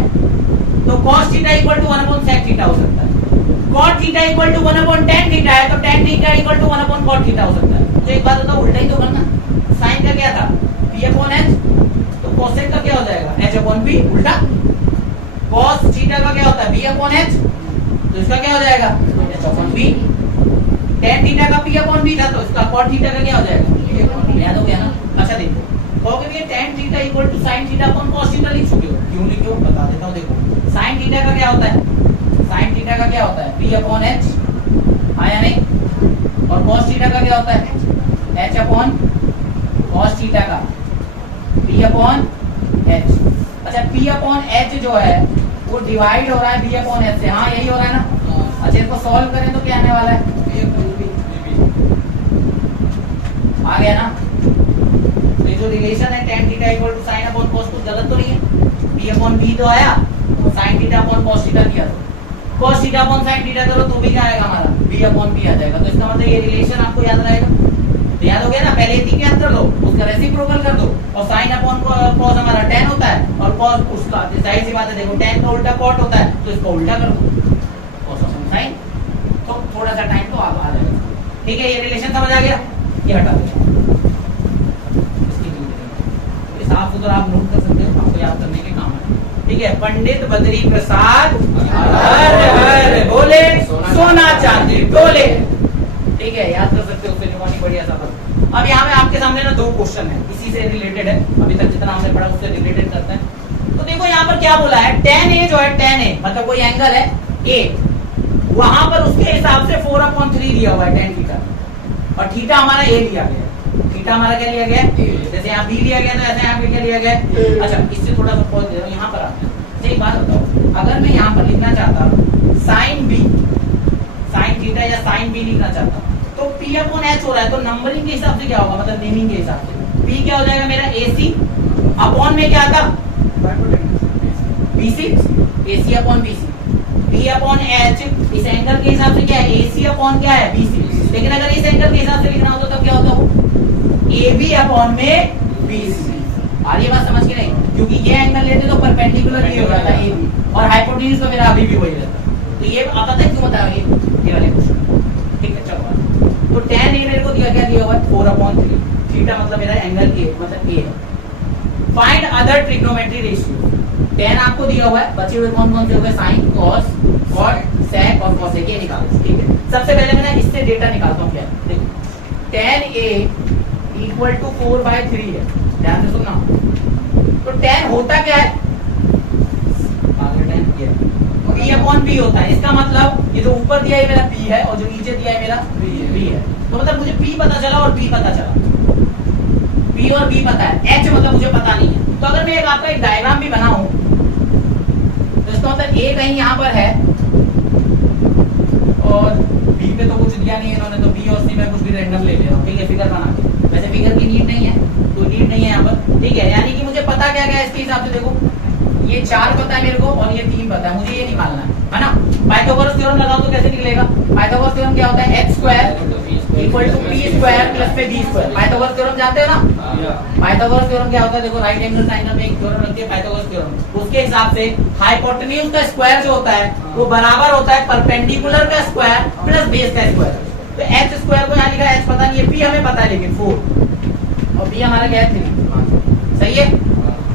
तो cos theta equal to 1 upon sec theta हो सकता है, cot theta equal to 1 upon tan theta है तो tan theta equal to 1 upon cot theta हो सकता है। तो एक बात बताओ, उल्टा ही तो करना, साइन का क्या था, P अपॉन H, तो कॉसेक का क्या हो जाएगा, H अपॉन B, उल्टा। कॉस थीटा का क्या होता है, B अपॉन H, तो इसका क्या हो जाएगा, H upon B। tan theta का P अपॉन B था तो इसका cot थीटा का क्या हो जाएगा, याद हो गया ना। अच्छा देखो, कहोगे भैया tan theta equal to sin theta upon cos theta लिख चुके हो, क्यों लिखे हो बता देता हूं। देखो sin थीटा का क्या होता है, sin थीटा का क्या होता है, P अपॉन H, आया नहीं, और cos थीटा का क्या होता है, H अपॉन cos थीटा का P अपॉन H। अच्छा P अपॉन H जो है वो डिवाइड हो रहा है B अपॉन H से, हाँ यही हो रहा है ना। अच्छा इसको सॉल्व करें तो क्या आने वाला है, आ गया ना। तो जो रिलेशन है tan theta equal to sin upon cos, कुछ गलत तो नहीं है। P अपॉन B तो आया, sin theta upon cos theta दिया तो cos theta upon sin theta करो तो भी क्या आएगा हमारा B अपॉन B आ जाएगा। तो इसका मतलब ये रिलेशन आपको याद रहेगा। तो याद हो गया ना, पहले इतनी याद कर दो, उसका रेसिप्रोकल कर दो, और sin अपॉन cos हमारा tan होता है और cos उसका जाहिर सी बात है, देखो tan का उल्टा cot होता है तो इसको उल्टा कर दो cos अपॉन sin, तो थोड़ा सा टाइम तो आ जाएगा। ठीक है, ये रिलेशन समझ आ गया, ये हटा दो। साफ सुथरा आप नोट कर सकते हो, आपको याद करने के काम है। ठीक है, पंडित बद्री प्रसाद हर हर बोले, सोना चांदी डोले। ठीक है, याद कर सकते हो, फिर बढ़िया सा। अब यहाँ पे आपके सामने ना 2 क्वेश्चन है, इसी से रिलेटेड है, अभी तक जितना हमने पढ़ा उससे रिलेटेड करते हैं। तो देखो यहाँ पर क्या बोला है, tan A जो है, tan A मतलब कोई एंगल है A, वहां पर उसके हिसाब से 4/3 दिया हुआ है tan थीटा, और थीटा हमारा A लिया गया है। थीटा हमारा क्या लिया गया है, जैसे यहाँ B लिया गया तो ऐसे यहाँ पे क्या लिया गया है। अच्छा, इससे थोड़ा सा पॉज दे रहा हूँ, यहाँ पर आते हैं। एक बात बताओ, अगर मैं यहाँ पर लिखना चाहता sin B, sin थीटा या sin B लिखना चाहता तो P अपॉन H हो रहा है, तो नंबरिंग के हिसाब से क्या होगा, मतलब नेमिंग के हिसाब से P क्या हो जाएगा मेरा AC अपॉन में क्या था BC, AC upon BC, P upon H इस एंगल के हिसाब से क्या है AC अपॉन क्या है BC। लेकिन अगर इस एंगल के हिसाब से लिखना हो तो तब क्या होता हो AB अपॉन में BC। आ रही बात समझ के नहीं, क्योंकि ये एंगल लेते तो परपेंडिकुलर ही हो जाता है AB, और हाइपोटेन्यूज तो मेरा अभी भी वही रहता। तो ये आप पता है क्यों बता रही है ये वाले क्वेश्चन। ठीक है, चलो। तो tan A मेरे को दिया हुआ है 4/3, थीटा मतलब मेरा एंगल A मतलब A है। Find other trigonometry ratio. tan आपको दिया हुआ है, बचे हुए कौन कौन से हो गए, sin, cos, cot, sec और cosec, ये निकालो। ठीक है, सबसे पहले मैं इससे डेटा निकालता हूँ। क्या देखो, tan A इक्वल टू 4/3 है, ध्यान से सुनना। तो tan होता क्या है, P अपॉन B होता है। इसका मतलब ये जो ऊपर दिया है मेरा P है, और जो नीचे दिया है मेरा B है। तो मतलब मुझे P पता चला और B पता चला, P और B पता है, H मतलब मुझे पता नहीं है। तो अगर मैं आपका एक डायग्राम भी बनाऊं तो इसका मतलब A कहीं यहाँ पर है और B पे तो कुछ दिया नहीं है इन्होंने, तो B और C में कुछ भी रैंडम ले ले रहा हूँ। ठीक है, फिगर बना के, वैसे फिगर की नीड नहीं है, कोई नीड नहीं है यहाँ पर। ठीक है, यानी कि मुझे पता क्या क्या है इसके हिसाब से। देखो, ये 4 पता है मेरे को और ये 3 पता है, मुझे ये नहीं मानना है ना। पाइथागोरस थ्योरम लगाओ तो कैसे निकलेगा, पाइथागोरस थ्योरम क्या होता है, x² equal to p² plus में b²। पाइथागोरस थ्योरम जानते हो ना, पाइथागोरस थ्योरम क्या होता है, देखो राइट एंगल ट्रायंगल में एक थ्योरम लगती है पाइथागोरस थ्योरम, उसके हिसाब से हाइपोटेन्यूज का स्क्वायर जो होता है वो बराबर होता है परपेंडिकुलर का स्क्वायर प्लस बेस का स्क्वायर। तो h² को यहाँ लिखा है, h पता नहीं है, p हमें पता है लेकिन 4, और b हमारा क्या है 3। सही है,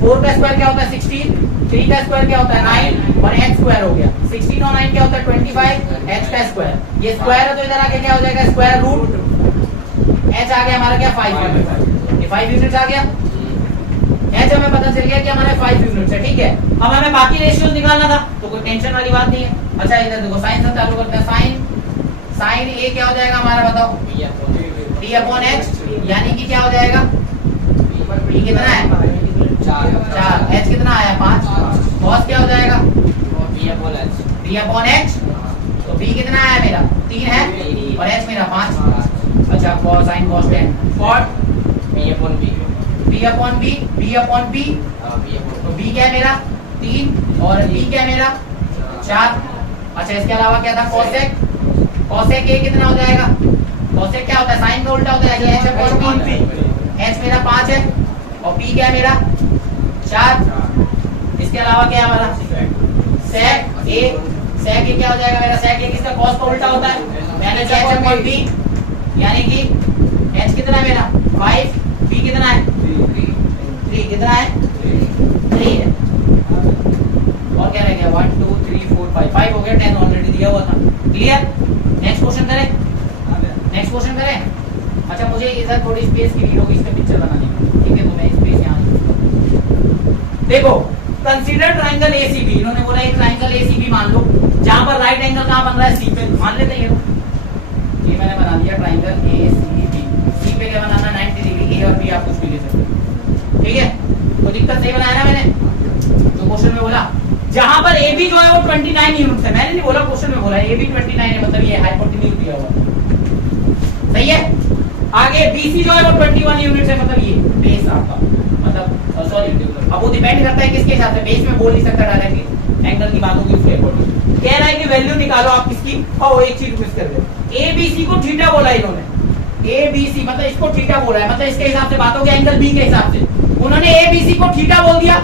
4 का स्क्वायर क्या होता है 16, 3 का स्क्वायर क्या होता है 9, और h स्क्वायर हो गया 16 और 9 क्या होता है 25, h का स्क्वायर। ये स्क्वायर है तो इधर आके क्या हो जाएगा स्क्वायर रूट, h आ गया हमारा क्या 5 यूनिट, ये 5 यूनिट आ गया। h हमें पता चल गया कि हमारे 5 यूनिट्स है। ठीक है, अब हमें बाकी रेशियोज निकालना था, तो कोई टेंशन वाली बात नहीं है। अच्छा, इधर देखो साइन से चालू करते हैं। साइन A क्या हो जाएगा हमारा, बताओ P अपॉन H, यानी कि क्या हो जाएगा, P कितना है 4, H कितना आया 5, cos क्या हो जाएगा P अपॉन H, तो P कितना आया मेरा 3 है और H मेरा 5। अच्छा, cos sin cos tan, cot P upon B, P upon B, B upon P, तो B क्या है मेरा 3 और B क्या है मेरा 4। अच्छा, इसके अलावा क्या था cosec, cosec A कितना हो जाएगा, cosec क्या होता है sin का उल्टा होता है, H अपॉन P, H मेरा 5 है और P क्या है मेरा 4। इसके अलावा क्या है हमारा sec A, sec A क्या हो जाएगा मेरा, sec A किसका cos का उल्टा होता है, यानी कि H अपॉन P, यानी कि H कितना है मेरा 5, P कितना है 3, कितना है 3 है, और क्या रह गया 1 2 3 4 5 हो गया, 10 ऑलरेडी दिया हुआ था। क्लियर, नेक्स्ट क्वेश्चन करें, नेक्स्ट क्वेश्चन करें। अच्छा, मुझे इधर थोड़ी स्पेस की नीड होगी इसमें पिक्चर बनाने की। ठीक है, तो मैं स्पेस यहाँ देखो, कंसीडर ट्रायंगल ACB, इन्होंने बोला एक ट्रायंगल ACB मान लो जहां पर राइट एंगल कहां बन रहा है C पे, मान लेते हैं ये मैंने बना दिया ट्रायंगल ACB। C पे क्या बनाना 90 डिग्री, A और B आप कुछ भी ले सकते हो। ठीक है, तो दिक्कत सही बनाया ना मैंने, तो क्वेश्चन में बोला जहां पर AB जो है वो 29 यूनिट है, मैंने नहीं बोला, क्वेश्चन में बोला AB 29 है, मतलब ये हाइपोटेन्यूज दिया हुआ। सही है, आगे BC जो है वो 21 यूनिट है, मतलब ये बेस आपका, मतलब सॉरी अब वो डिपेंड करता है किसके हिसाब से, बेस में बोल नहीं सकता डायरेक्टली, एंगल की बात होगी उसके अकॉर्डिंग। कह रहा है कि वैल्यू निकालो आप किसकी, और एक चीज मिस कर दे, ए बी सी को थीटा बोला इन्होंने, ए बी सी मतलब इसको थीटा बोला है, मतलब इसके हिसाब से बात होगी एंगल बी के हिसाब से। उन्होंने ए बी सी को थीटा बोल दिया,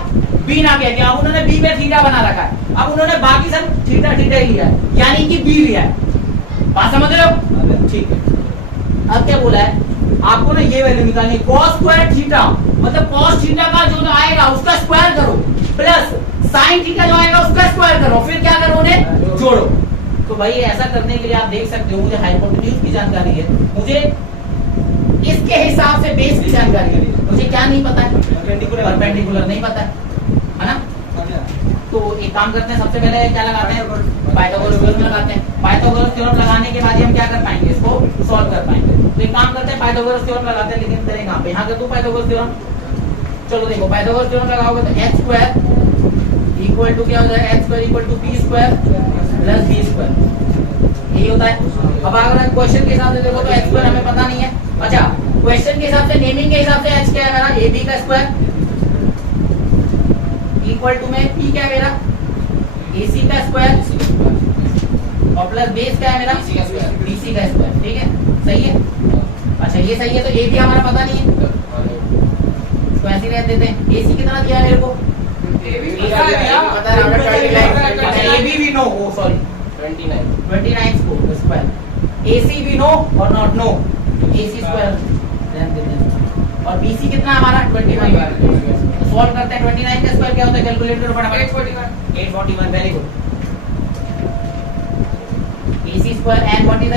बी ना कह दिया, अब उन्होंने बी में थीटा बना रखा है, अब उन्होंने बाकी सब थीटा थीटा ही लिया है, यानी कि बी लिया है। बात समझ रहे हो? ठीक है। अब क्या बोला है आपको ना, ये वैल्यू निकालनी है, cos स्क्वायर थीटा मतलब cos थीटा का जो आएगा उसका स्क्वायर करो, प्लस sin थीटा जो आएगा उसका स्क्वायर करो, फिर क्या करो उन्हें जोड़ो। तो भाई ऐसा करने के लिए आप देख सकते हो, मुझे हाइपोटेन्यूज की जानकारी है, मुझे इसके हिसाब से बेस की जानकारी है, मुझे क्या नहीं पता है, परपेंडिकुलर नहीं पता है ना। तो एक काम करते हैं, सबसे पहले क्या लगाते हैं, पाइथागोरस थ्योरम लगाते हैं। पाइथागोरस थ्योरम लगाने के बाद ही हम क्या कर पाएंगे, इसको सॉल्व कर पाएंगे। तो एक काम करते हैं, पाइथागोरस थ्योरम लगाते हैं, लेकिन करें कहां पे, यहां कर दूं पाइथागोरस थ्योरम। चलो देखो, पाइथागोरस थ्योरम लगाओगे तो h स्क्वायर इक्वल टू क्या हो जाएगा, h square equal to b square plus b square, यही होता है। अब अगर क्वेश्चन के हिसाब से देखो तो h स्क्वायर हमें पता नहीं है। अच्छा, क्वेश्चन के हिसाब से, नेमिंग के हिसाब से h क्या है मेरा, ab का स्क्वायर इक्वल टू में p क्या है मेरा, ac का स्क्वायर और प्लस बेस क्या है मेरा, bc का स्क्वायर। ठीक है, सही है। अच्छा ये सही है, तो a भी हमारा पता नहीं है, तो ऐसे ही रह देते हैं। ac कितना दिया मेरे को, पता है, 29। अच्छा ab भी नो, ओ सॉरी 29 स्क्वायर, ac भी नो और नॉट नो, ac स्क्वायर ध्यान देते हैं। और bc कितना हमारा 21। सॉल्व करते हैं, 29 का स्क्वायर क्या होता है, कैलकुलेटर फटाफट 841, very good. AC square and what is the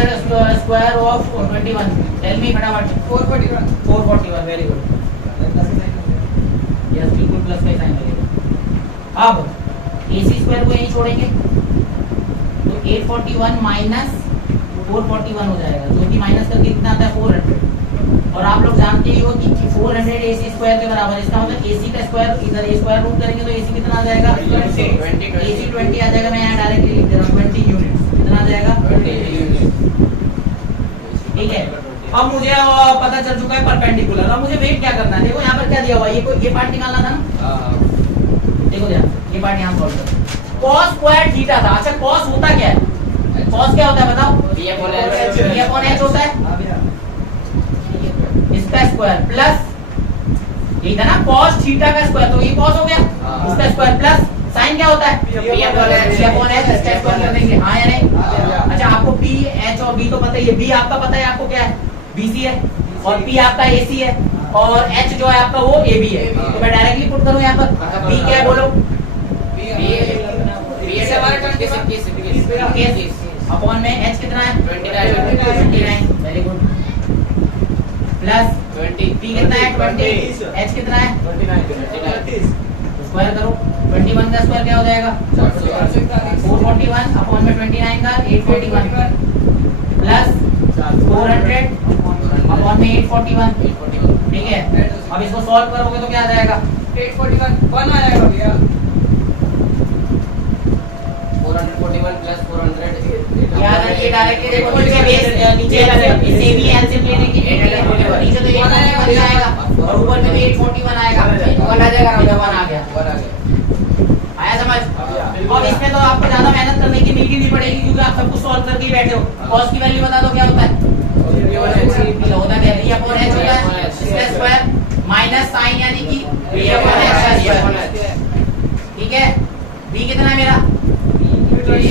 square of 21, tell me फटाफट। 441, वेरी गुड। यस बिल्कुल, प्लस का साइन लगेगा। अब AC स्क्वायर को यहीं छोड़ेंगे तो 841 माइनस 441 हो जाएगा, जो कि माइनस करके कितना आता है 400। और आप लोग जानते ही हो कि 400 AC स्क्वायर के बराबर, इसका मतलब AC का स्क्वायर इधर ए स्क्वायर रूट करेंगे तो AC कितना आ जाएगा, AC 20 आ जाएगा। मैं यहाँ डायरेक्टली लिख दे रहा हूँ 20 यूनिट्स, कितना आ जाएगा 20 यूनिट्स। ठीक है, अब मुझे पता चल चुका है परपेंडिकुलर। अब मुझे वेट क्या करना है, देखो यहाँ पर क्या दिया हुआ है, ये पार्ट निकालना था ना, देखो ध्यान, ये पार्ट यहाँ सॉल्व करो। cos स्क्वायर थीटा था। अच्छा cos होता क्या है, cos क्या होता है बताओ, b अपॉन h होता है, इसका स्क्वायर प्लस यही था ना cos थीटा का स्क्वायर, तो ये cos हो गया, उसका स्क्वायर प्लस sin क्या होता है p अपॉन h, इसका स्क्वायर कर देंगे, हाँ या नहीं। अच्छा आपको p h और b तो पता ही है, b आपका पता है आपको क्या है, bc है, और p आपका ac है, और h जो है आपका वो ab है। तो मैं डायरेक्टली पुट करूं यहाँ पर, b क्या है बोलो, अपॉन में h कितना है 29, वेरी गुड, प्लस 20, p कितना है 20, h कितना है 29, स्क्वायर करो, 21 का स्क्वायर क्या हो जाएगा 441 अपॉन में 29 का 841 प्लस 400 अपॉन में 841। ठीक है, अब इसको सॉल्व करोगे तो क्या आ जाएगा 841 1 आ जाएगा भैया, 441 प्लस 400 याद है। ये डायरेक्टली देखो नीचे बेस नीचे इसे भी एलसीएम लेने की नीचे तो 1 आएगा और ऊपर में भी 841 आएगा, 1 आ जाएगा, 1 आ गया, आया समझ। अब इसमें तो आपको ज्यादा मेहनत करने की नीति नहीं पड़ेगी क्योंकि आप सब कुछ सॉल्व करके ही बैठे हो। cos की वैल्यू बता दो क्या होता है, होता क्या b अपॉन h होता है, इसका स्क्वायर माइनस sin यानी कि b अपॉन h का स्क्वायर। ठीक है, b कितना है मेरा 29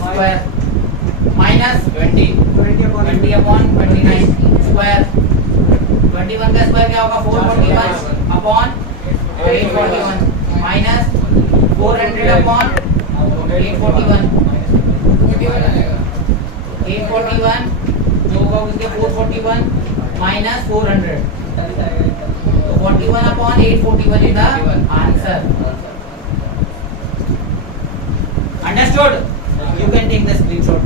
स्क्वायर माइनस 20 अपॉन 29 स्क्वायर, 21 का स्क्वायर क्या होगा 441 अपॉन 841 माइनस 400 अपॉन 841 जो होगा उसके 441 माइनस 400, तो 41 upon 841 is the answer. Understood, you can take the screenshot.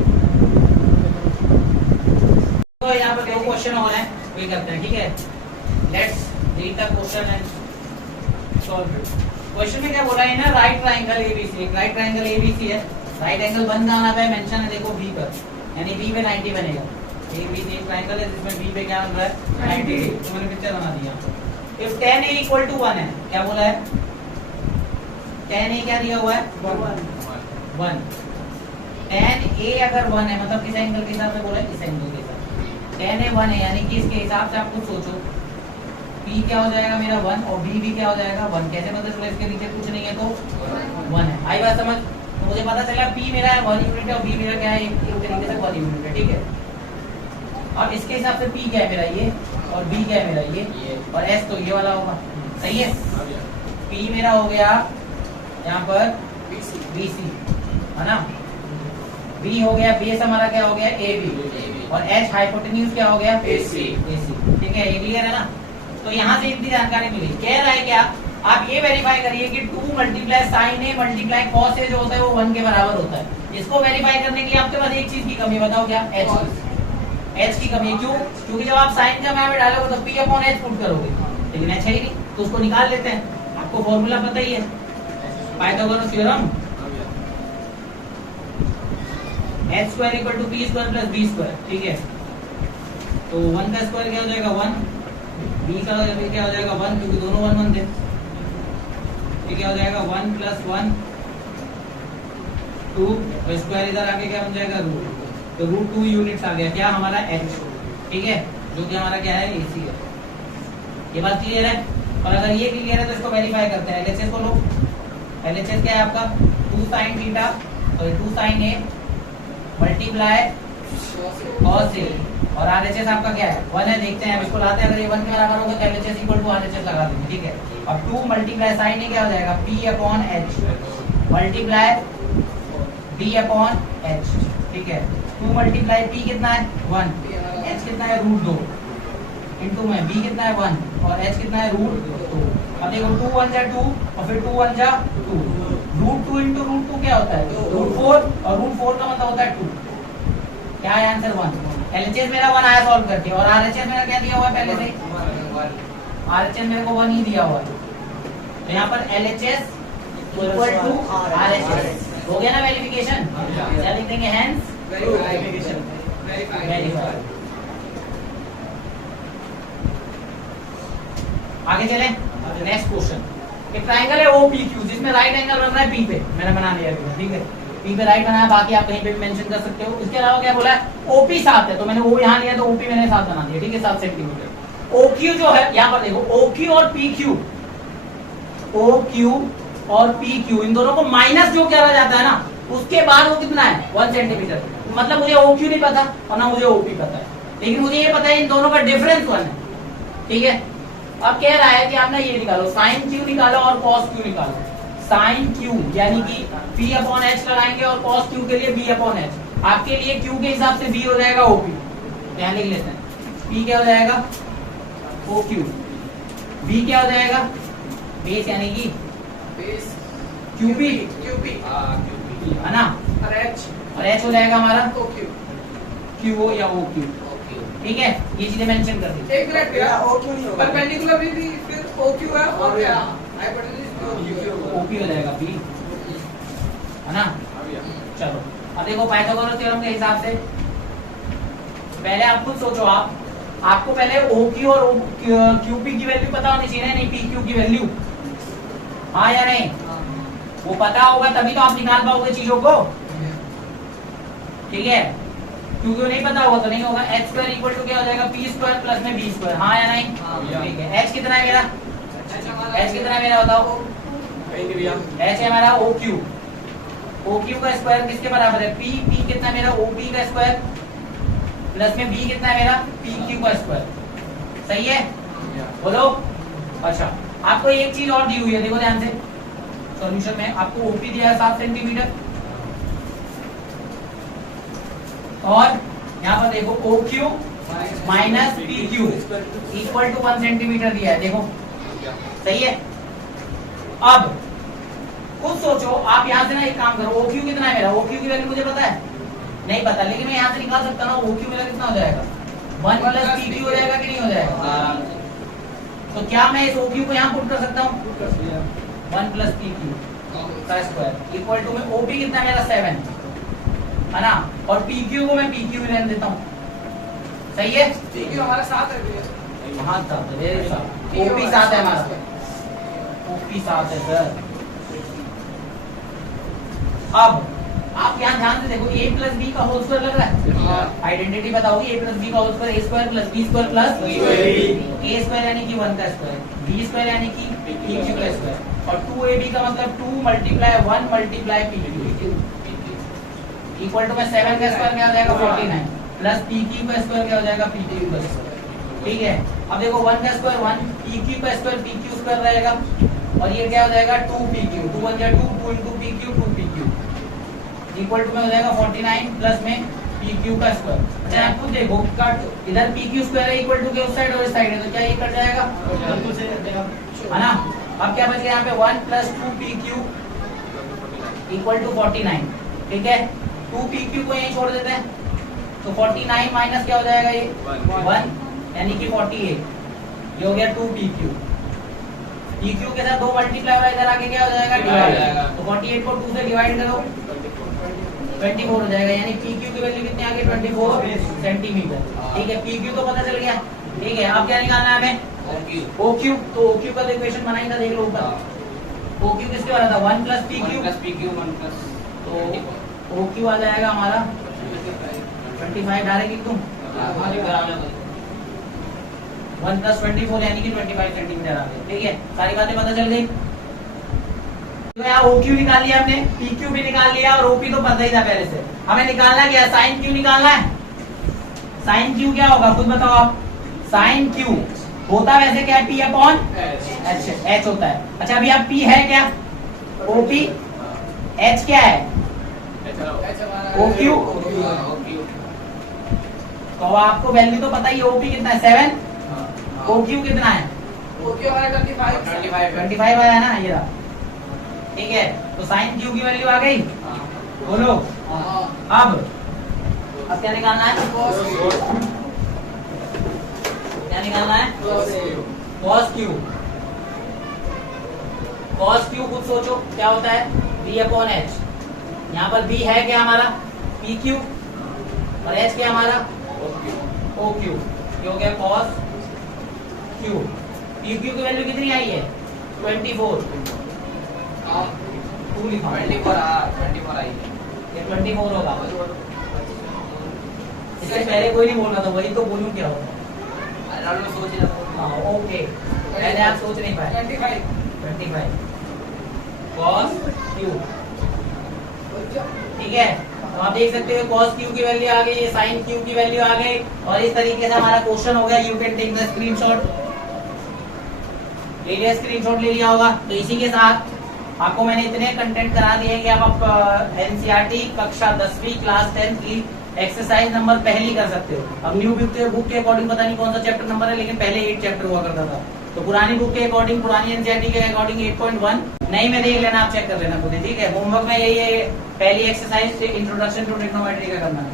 तो यहाँ पर दो क्वेश्चन हो रहे हैं, वही करते हैं। ठीक है, let's read the question and solve it. Question में क्या बोला है ना, राइट ट्रायंगल एबीसी, एक राइट ट्रायंगल एबीसी है, राइट एंगल बन जाना पे मेंशन है देखो बी पर, यानी बी पे 90 बनेगा। ABC एक ट्रायंगल है जिसमें बी पे क्या बन रहा है 90 डिग्री, तो मैंने पिक्चर बना दिया। If tan A equal to 1 है, क्या बोला है? tan A क्या दिया हुआ है? 1। tan A अगर 1 है मतलब किस एंगल के हिसाब से बोला है? इस एंगल के हिसाब। tan A 1 है यानी कि इसके हिसाब से आप खुद सोचो P क्या हो जाएगा मेरा 1 और B भी क्या हो जाएगा 1। कैसे पता चला? इसके नीचे कुछ नहीं है तो 1 है। आई बात समझ? तो मुझे पता चला P मेरा है 1 यूनिट है और B मेरा क्या है एक तरीके से 1 यूनिट है, ठीक है। अब इसके हिसाब से P क्या है मेरा ये और B क्या है मेरा ये और S तो ये वाला होगा, सही है। P मेरा हो गया यहाँ पर BC है ना, B हो गया, बेस हमारा क्या हो गया AB और H हाइपोटेन्यूज क्या हो गया AC, ठीक है। ये क्लियर है ना? तो यहाँ से इतनी जानकारी मिली। कह रहा है क्या? आप ये वेरीफाई करिए कि 2 multiply sign A multiply cos A जो होता है वो 1 के बराबर होता है। इसको वेरीफाई करने के लिए आपके पास एक चीज की कमी, बताओ क्या? H की कमी है। क्यों? क्योंकि जब आप साइन का मान डालोगे तो P अपॉन H पुट करोगे, लेकिन H है ही नहीं, तो उसको निकाल लेते हैं। आपको फॉर्मूला पता ही है, Pythagoras theorem, h² = p² + b², ठीक है। तो 1 का स्क्वायर क्या हो जाएगा 1, b का क्या हो जाएगा 1 क्योंकि दोनों 1 1 थे। ये क्या हो जाएगा 1 + 1 2 और स्क्वायर इधर आके क्या बन जाएगा रूट, तो √2 यूनिट्स आ गया क्या हमारा h, ठीक है, जो कि हमारा क्या है AC है। ये बात क्लियर है? और अगर ये क्लियर है तो इसको वेरीफाई करते हैं। LHS को लो, LHS क्या है आपका 2 sin थीटा और 2 sin A multiply cos A और RHS आपका क्या है 1 है। देखते हैं अब इसको लाते हैं, अगर ये 1 के बराबर होगा तो LHS = RHS लगा देंगे, ठीक है। अब 2 मल्टीप्लाई sin A क्या हो जाएगा P upon H multiply D upon H, ठीक है। 2 मल्टीप्लाई P कितना है 1, H कितना है √2 इंटू में B कितना है 1 और H कितना है √2। अब देखो 2 1 जा 2 और फिर 2 1 जा 2, √2 इंटू √2 क्या होता है √4 और √4 का मतलब होता है 2। क्या है आंसर 1। LHS मेरा 1 आया सॉल्व करके और RHS मेरा क्या दिया हुआ है पहले से? RHS मेरे को 1 ही दिया हुआ है, तो यहाँ पर LHS = RHS हो गया ना वेरिफिकेशन। क्या लिख देंगे? Hence verify. आगे चले, नेक्स्ट क्वेश्चन। एक ट्रायंगल है OPQ जिसमें राइट एंगल बन रहा है P पे, मैंने बना लिया है, ठीक है। P पे राइट बनाया, बाकी आप कहीं पे भी मेंशन कर सकते हो। इसके अलावा क्या बोला है OP 7 है, तो मैंने O यहाँ लिया तो OP मैंने 7 बना दिया, ठीक है 7 सेंटीमीटर। OQ जो है यहाँ पर देखो OQ और PQ, OQ और PQ इन दोनों को माइनस जो किया जाता है ना उसके बाद वो कितना है 1 सेंटीमीटर। मतलब मुझे OQ नहीं पता और ना मुझे OP पता है, लेकिन मुझे ये पता है इन दोनों का डिफरेंस 1 है, ठीक है। अब कह रहा है कि आपने ये निकालो साइन Q निकालो और कॉस Q निकालो। साइन Q यानी कि P अपॉन H लगाएंगे और कॉस Q के लिए B अपॉन H। आपके लिए Q के हिसाब से B हो जाएगा OP, यहाँ लिख लेते हैं। P क्या हो जाएगा OQ, B क्या हो जाएगा बेस यानी कि QP है ना, और H हो जाएगा हमारा QO या OQ, ठीक है। ये चीजें मेंशन कर दी। एक मिनट भैया OQ नहीं होगा, परपेंडिकुलर भी फिर OQ है और क्या OP हो जाएगा B है ना। चलो अब देखो पाइथागोरस थ्योरम के हिसाब से पहले आप खुद सोचो, आपको पहले OQ और QP की वैल्यू पता होनी चाहिए, नहीं PQ की वैल्यू, हाँ या नहीं? वो पता होगा तभी तो आप निकाल पाओगे चीजों को, ठीक है। क्योंकि वो नहीं पता होगा तो नहीं होगा। h² = क्या हो जाएगा P² प्लस में B², हाँ या नहीं? ठीक है। H कितना है मेरा, H कितना है मेरा बताओ? H है हमारा OQ, OQ का स्क्वायर किसके बराबर है P कितना है मेरा OP का स्क्वायर प्लस में B कितना है मेरा PQ का स्क्वायर, सही है बोलो। अच्छा आपको एक चीज और दी हुई है, देखो ध्यान से सॉल्यूशन में आपको OP दिया है 7 सेंटीमीटर और यहाँ पर देखो OQ माइनस PQ = 1 सेंटीमीटर दिया है, देखो सही है। अब खुद सोचो, आप यहाँ से ना एक काम करो, OQ कितना है मेरा, OQ की वैल्यू मुझे पता है नहीं पता, लेकिन मैं यहाँ से निकाल सकता ना OQ मेरा कितना हो जाएगा 1 + PQ हो जाएगा कि नहीं हो जाएगा। तो क्या मैं इस OQ को यहाँ पुट कर सकता हूँ 1 + PQ का स्क्वायर इक्वल टू में OP कितना है मेरा 7 है ना, और PQ को मैं PQ में रहने देता हूँ, सही है, PQ हमारा साथ है भैया। वहाँ साथ है, वेरी साथ, ओपी साथ है हमारा, ओपी साथ है सर। अब आप यहाँ ध्यान से देखो, a प्लस बी का होल स्क्वायर लग रहा है, आइडेंटिटी बताओगी, a प्लस बी का whole square, a square plus b square plus a square यानी कि 1 का स्क्वायर, b स्क्वायर यानी कि pq का स्क्वायर, और 2ab का मतलब 2 multiply 1 multiply pq equal to में 7 का स्क्वायर क्या हो जाएगा 49 प्लस pq का स्क्वायर क्या हो जाएगा pq का स्क्वायर। ठीक है, अब देखो 1 का स्क्वायर 1, pq का स्क्वायर pq स्क्वायर रहेगा, और ये क्या हो जाएगा 2pq, 2 1 जा 2, 2 into pq 2pq equal to में हो जाएगा 49 प्लस में pq का स्क्वायर। अच्छा आप खुद देखो, कट इधर pq स्क्वायर है इक्वल टू के उस साइड और इस साइड है, तो क्या ये कट जाएगा, है ना। अब क्या बच गया यहाँ पे 1 प्लस 2pq इक्वल टू 49, ठीक है, 2pq को यहीं छोड़ देते हैं, तो 49 माइनस क्या हो जाएगा ये 1 यानी कि 48, ये हो गया 2pq, pq के साथ 2 मल्टीप्लाई होगा, इधर आके क्या हो जाएगा डिवाइड, तो 48 को 2 से डिवाइड करो 24 हो जाएगा, यानी pq की वैल्यू कितनी आ गई 24 सेंटीमीटर। ठीक है, pq तो पता चल गया। ठीक है, अब क्या निकालना है हमें OQ, तो OQ का इक्वेशन बनाई था, देख लो ऊपर, OQ किसके वाला था 1 प्लस PQ, तो OQ आ जाएगा हमारा 25 डायरेक्ट लिख दूं, 1 प्लस 24 यानी कि 25 सेंटीमीटर आ गया। ठीक है, सारी बातें पता चल गई। तो यहाँ OQ निकाल लिया हमने, PQ भी निकाल लिया, और OP तो पता ही था पहले से। हमें निकालना क्या है, साइन Q निकालना है। साइन Q क्या होगा खुद बताओ आप, साइन Q होता वैसे क्या है P अपॉन H होता है। अच्छा अभी आप P है क्या, OP, H क्या है OQ, तो आपको वैल्यू तो पता ही है, OP कितना है 7, OQ कितना है OQ हमारा 25 आया ना, ये रहा। ठीक है, तो साइन Q की वैल्यू आ गई, बोलो। अब क्या निकालना है, क्या निकालना है cos Q। cos Q खुद सोचो क्या होता है B अपॉन H, यहाँ पर B है क्या हमारा PQ और H क्या हमारा OQ, ये हो गया cos Q। PQ की वैल्यू कितनी आई है 24, 2 लिखा 24 आई है, ये 24 होगा। इससे पहले कोई नहीं बोल रहा था, वही तो बोलूं क्या होगा, सोच रहा था। ओके, पहले आप सोच नहीं पाए। 25 cos Q, ठीक है, तो आप देख सकते हो cos Q की वैल्यू आ गई, sin Q की वैल्यू आ गई, और इस तरीके से हमारा क्वेश्चन हो गया। You can take the screenshot, ले लिया स्क्रीनशॉट ले लिया होगा। तो इसी के साथ आपको मैंने इतने कंटेंट करा दिए कि आप एनसीईआरटी कक्षा 10वीं क्लास 10 की एक्सरसाइज नंबर पहली कर सकते हो। अब न्यू बुक के अकॉर्डिंग पता नहीं कौन सा चैप्टर नंबर है, लेकिन पहले 8 चैप्टर हुआ करता था। तो पुरानी बुक के अकॉर्डिंग, पुरानी एनसीईआरटी के अकॉर्डिंग 8.1, नई में देख लेना, आप चेक कर लेना खुद ही। ठीक है, होमवर्क में यही है, पहली एक्सरसाइज इंट्रोडक्शन टू ट्रिग्नोमेट्री का करना है।